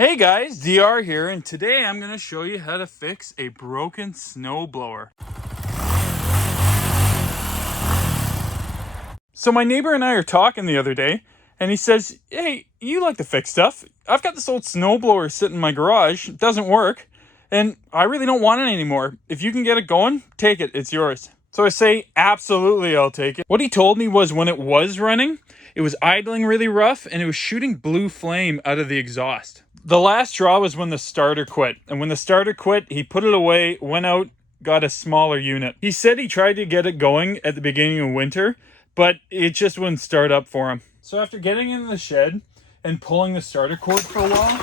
Hey guys, DR here, and today I'm going to show you how to fix a broken snowblower. So my neighbor and I are talking the other day, and he says, hey, you like to fix stuff. I've got this old snowblower sitting in my garage. It doesn't work, and I really don't want it anymore. If you can get it going, take it. It's yours. So I say, absolutely, I'll take it. What he told me was when it was running, it was idling really rough, and it was shooting blue flame out of the exhaust. The last straw was when the starter quit. And when the starter quit, he put it away, went out, got a smaller unit. He said he tried to get it going at the beginning of winter, but it just wouldn't start up for him. So after getting in the shed and pulling the starter cord for a while,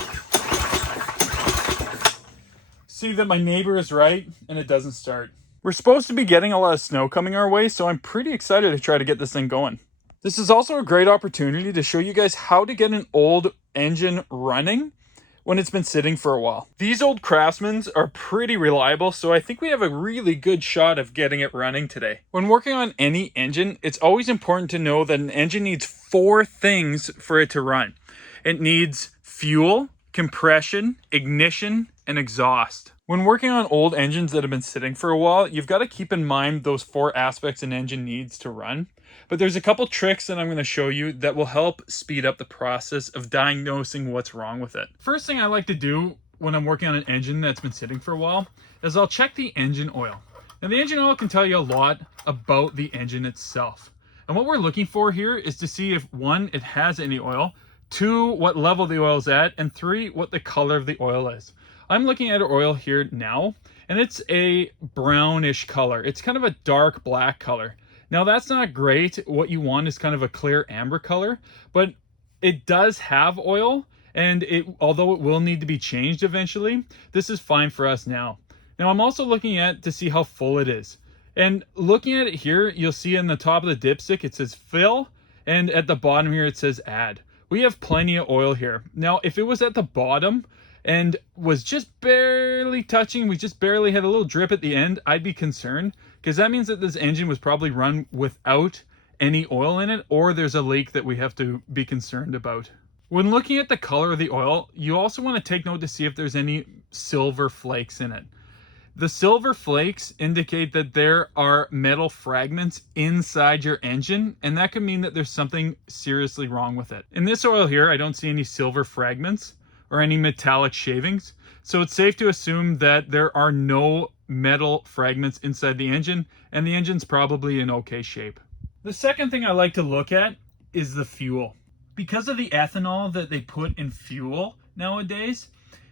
see that my neighbor is right and it doesn't start. We're supposed to be getting a lot of snow coming our way, so I'm pretty excited to try to get this thing going. This is also a great opportunity to show you guys how to get an old engine running when it's been sitting for a while. These old Craftsmans are pretty reliable, so I think we have a really good shot of getting it running today. When working on any engine, it's always important to know that an engine needs 4 things for it to run. It needs fuel, compression, ignition, and exhaust. When working on old engines that have been sitting for a while, you've got to keep in mind those 4 aspects an engine needs to run. But there's a couple tricks that I'm going to show you that will help speed up the process of diagnosing what's wrong with it. First thing I like to do when I'm working on an engine that's been sitting for a while is I'll check the engine oil. Now the engine oil can tell you a lot about the engine itself. And what we're looking for here is to see if 1, it has any oil, 2, what level the oil is at, and 3, what the color of the oil is. I'm looking at our oil here now, and it's a brownish color. It's kind of a dark black color. Now that's not great. What you want is kind of a clear amber color, but it does have oil, and although it will need to be changed eventually, this is fine for us now. Now I'm also looking at to see how full it is. And looking at it here, you'll see in the top of the dipstick it says fill, and at the bottom here it says add. We have plenty of oil here. Now if it was at the bottom and was just barely touching, we just barely had a little drip at the end, I'd be concerned, because that means that this engine was probably run without any oil in it, or there's a leak that we have to be concerned about. When looking at the color of the oil, you also want to take note to see if there's any silver flakes in it. The silver flakes indicate that there are metal fragments inside your engine, and that could mean that there's something seriously wrong with it. In this oil here, I don't see any silver fragments or any metallic shavings, so it's safe to assume that there are no metal fragments inside the engine, and the engine's probably in okay shape. The second thing I like to look at is the fuel. Because of the ethanol that they put in fuel nowadays,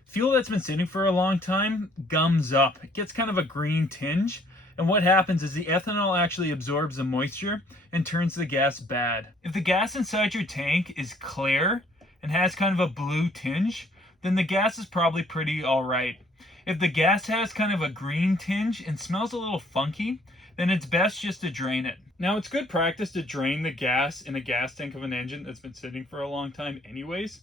fuel that's been sitting for a long time gums up. It gets kind of a green tinge, and what happens is the ethanol actually absorbs the moisture and turns the gas bad. If the gas inside your tank is clear and has kind of a blue tinge, then the gas is probably pretty alright. If the gas has kind of a green tinge and smells a little funky, then it's best just to drain it. Now it's good practice to drain the gas in a gas tank of an engine that's been sitting for a long time anyways.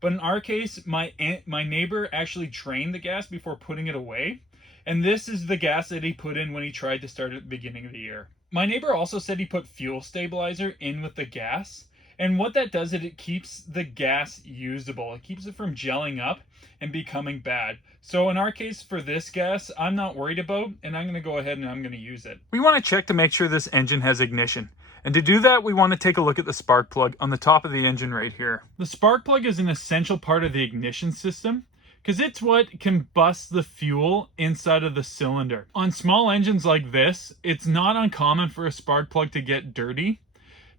But in our case, my neighbor actually drained the gas before putting it away. And this is the gas that he put in when he tried to start at the beginning of the year. My neighbor also said he put fuel stabilizer in with the gas. And what that does is it keeps the gas usable. It keeps it from gelling up and becoming bad. So in our case, for this gas, I'm not worried about, and I'm going to go ahead and I'm going to use it. We want to check to make sure this engine has ignition. And to do that, we want to take a look at the spark plug on the top of the engine right here. The spark plug is an essential part of the ignition system because it's what can bust the fuel inside of the cylinder. On small engines like this, it's not uncommon for a spark plug to get dirty,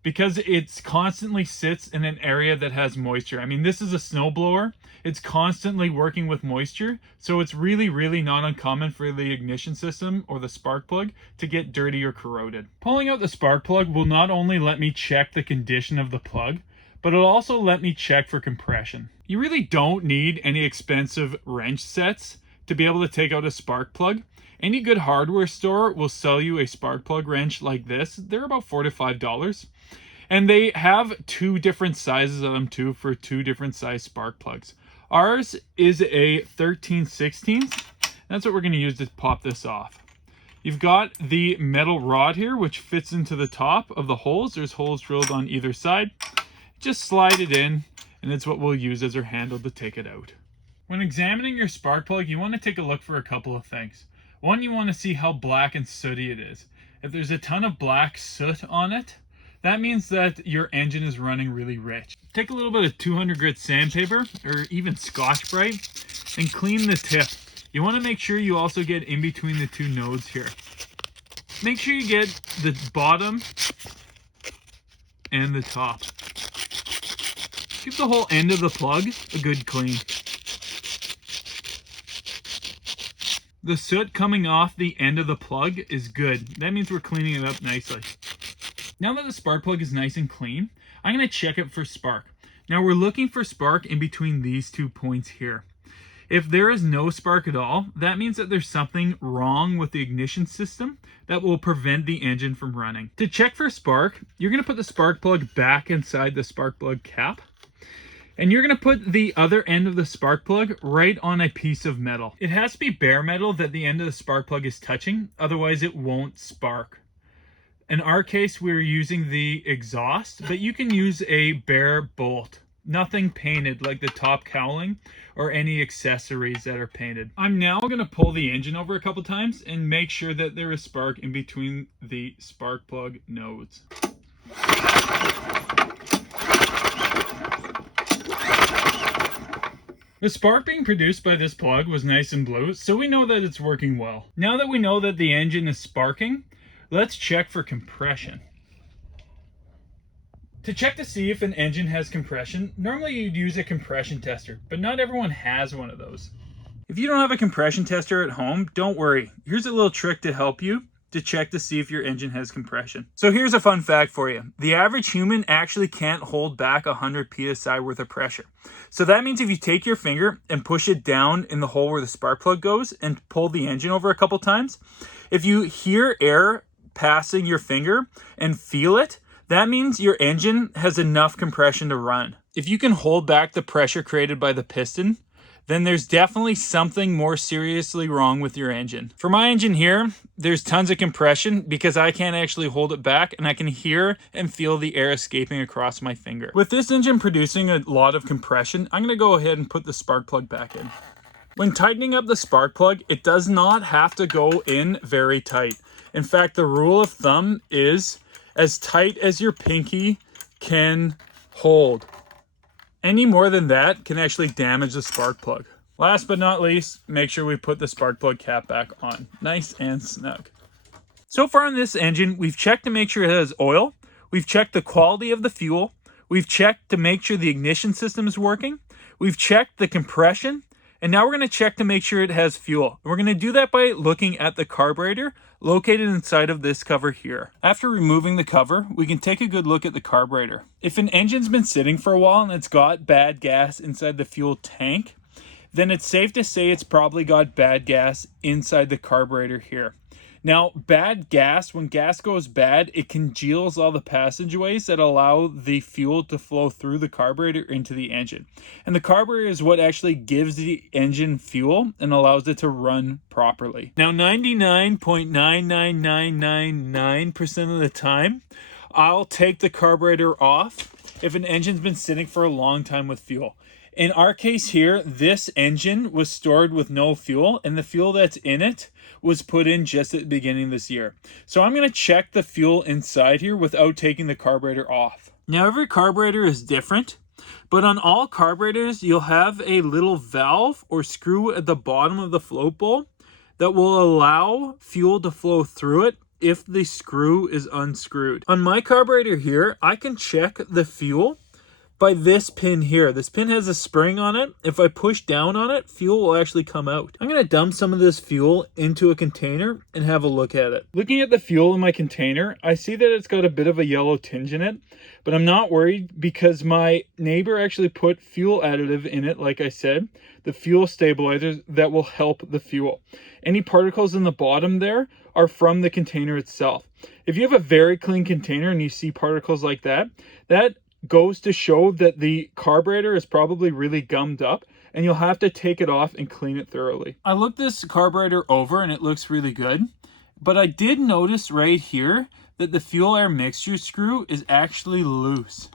because it constantly sits in an area that has moisture. I mean, this is a snowblower. It's constantly working with moisture, so it's really, really not uncommon for the ignition system or the spark plug to get dirty or corroded. Pulling out the spark plug will not only let me check the condition of the plug, but it'll also let me check for compression. You really don't need any expensive wrench sets to be able to take out a spark plug. Any good hardware store will sell you a spark plug wrench like this. They're about $4 to $5. And they have 2 different sizes of them too for 2 different size spark plugs. Ours is a 13/16. That's what we're going to use to pop this off. You've got the metal rod here, which fits into the top of the holes. There's holes drilled on either side. Just slide it in, and it's what we'll use as our handle to take it out. When examining your spark plug, you want to take a look for a couple of things. One, you want to see how black and sooty it is. If there's a ton of black soot on it, that means that your engine is running really rich. Take a little bit of 200 grit sandpaper or even Scotch-Brite and clean the tip. You want to make sure you also get in between the two nodes here. Make sure you get the bottom and the top. Give the whole end of the plug a good clean. The soot coming off the end of the plug is good. That means we're cleaning it up nicely. Now that the spark plug is nice and clean, I'm going to check it for spark. Now we're looking for spark in between these 2 points here. If there is no spark at all, that means that there's something wrong with the ignition system that will prevent the engine from running. To check for spark, you're going to put the spark plug back inside the spark plug cap. And you're going to put the other end of the spark plug right on a piece of metal. It has to be bare metal that the end of the spark plug is touching, otherwise it won't spark. In our case, we're using the exhaust, but you can use a bare bolt. Nothing painted like the top cowling or any accessories that are painted. I'm now going to pull the engine over a couple times and make sure that there is spark in between the spark plug nodes. The spark being produced by this plug was nice and blue, so we know that it's working well. Now that we know that the engine is sparking, let's check for compression. To check to see if an engine has compression, normally you'd use a compression tester, but not everyone has one of those. If you don't have a compression tester at home, don't worry. Here's a little trick to help you to check to see if your engine has compression. So here's a fun fact for you. The average human actually can't hold back 100 psi worth of pressure. So that means if you take your finger and push it down in the hole where the spark plug goes and pull the engine over a couple times, if you hear air passing your finger and feel it, that means your engine has enough compression to run. If you can hold back the pressure created by the piston, then there's definitely something more seriously wrong with your engine. For my engine here, there's tons of compression because I can't actually hold it back and I can hear and feel the air escaping across my finger. With this engine producing a lot of compression, I'm gonna go ahead and put the spark plug back in. When tightening up the spark plug, it does not have to go in very tight. In fact, the rule of thumb is as tight as your pinky can hold. Any more than that can actually damage the spark plug. Last but not least, make sure we put the spark plug cap back on. Nice and snug. So far on this engine, we've checked to make sure it has oil. We've checked the quality of the fuel. We've checked to make sure the ignition system is working. We've checked the compression. And now we're going to check to make sure it has fuel. And we're going to do that by looking at the carburetor located inside of this cover here. After removing the cover, we can take a good look at the carburetor. If an engine's been sitting for a while and it's got bad gas inside the fuel tank, then it's safe to say it's probably got bad gas inside the carburetor here. Now, bad gas, when gas goes bad, it congeals all the passageways that allow the fuel to flow through the carburetor into the engine. And the carburetor is what actually gives the engine fuel and allows it to run properly. Now, 99.99999% of the time, I'll take the carburetor off if an engine's been sitting for a long time with fuel. In our case here, this engine was stored with no fuel, and the fuel that's in it was put in just at the beginning of this year. So I'm going to check the fuel inside here without taking the carburetor off. Now every carburetor is different, but on all carburetors you'll have a little valve or screw at the bottom of the float bowl that will allow fuel to flow through it if the screw is unscrewed. On my carburetor here, I can check the fuel by this pin here. This pin has a spring on it. If I push down on it, fuel will actually come out. I'm going to dump some of this fuel into a container and have a look at it. Looking at the fuel in my container, I see that it's got a bit of a yellow tinge in it, but I'm not worried because my neighbor actually put fuel additive in it, like I said, the fuel stabilizers that will help the fuel. Any particles in the bottom there are from the container itself. If you have a very clean container and you see particles like that, that goes to show that the carburetor is probably really gummed up and you'll have to take it off and clean it thoroughly. I looked this carburetor over and it looks really good, but I did notice right here that the fuel air mixture screw is actually loose.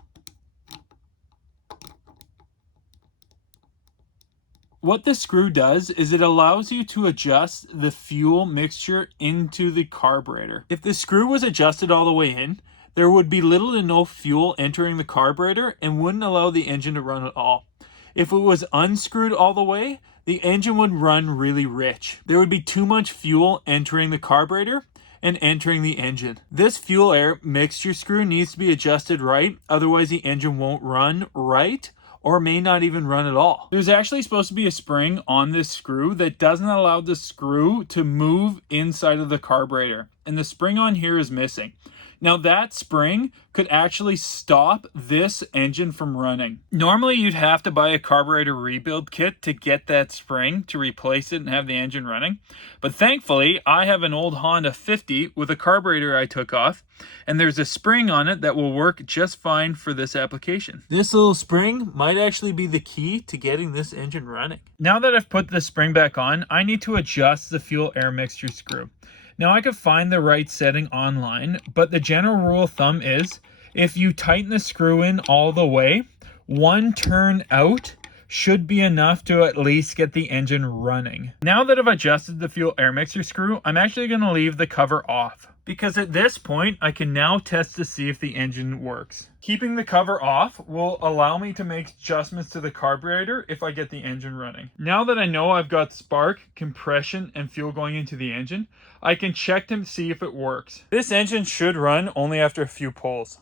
What this screw does is it allows you to adjust the fuel mixture into the carburetor. If the screw was adjusted all the way in, there would be little to no fuel entering the carburetor and wouldn't allow the engine to run at all. If it was unscrewed all the way, the engine would run really rich. There would be too much fuel entering the carburetor and entering the engine. This fuel air mixture screw needs to be adjusted right, otherwise the engine won't run right or may not even run at all. There's actually supposed to be a spring on this screw that doesn't allow the screw to move inside of the carburetor, and the spring on here is missing. Now that spring could actually stop this engine from running. Normally you'd have to buy a carburetor rebuild kit to get that spring to replace it and have the engine running. But thankfully I have an old Honda 50 with a carburetor I took off, and there's a spring on it that will work just fine for this application. This little spring might actually be the key to getting this engine running. Now that I've put the spring back on, I need to adjust the fuel air mixture screw. Now I could find the right setting online, but the general rule of thumb is if you tighten the screw in all the way, one turn out should be enough to at least get the engine running. Now that I've adjusted the fuel air mixture screw, I'm actually going to leave the cover off, because at this point I can now test to see if the engine works. Keeping the cover off will allow me to make adjustments to the carburetor if I get the engine running. Now that I know I've got spark, compression, and fuel going into the engine, I can check to see if it works. This engine should run only after a few pulls.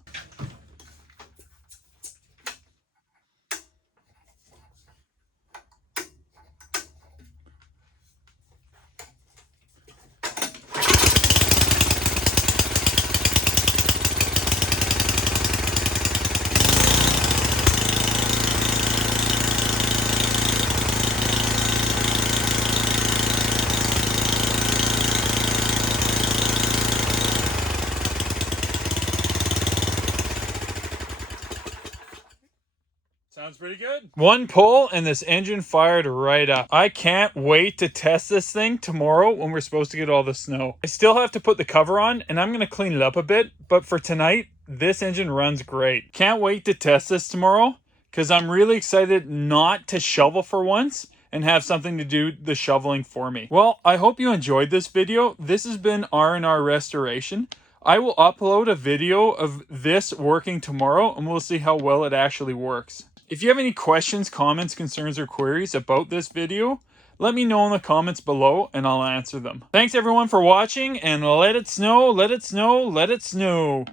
Sounds pretty good. One pull and this engine fired right up. I can't wait to test this thing tomorrow when we're supposed to get all the snow. I still have to put the cover on and I'm going to clean it up a bit, but for tonight, this engine runs great. Can't wait to test this tomorrow because I'm really excited not to shovel for once and have something to do the shoveling for me. Well, I hope you enjoyed this video. This has been R&R Restoration. I will upload a video of this working tomorrow and we'll see how well it actually works. If you have any questions, comments, concerns, or queries about this video, let me know in the comments below and I'll answer them. Thanks everyone for watching, and let it snow, let it snow, let it snow.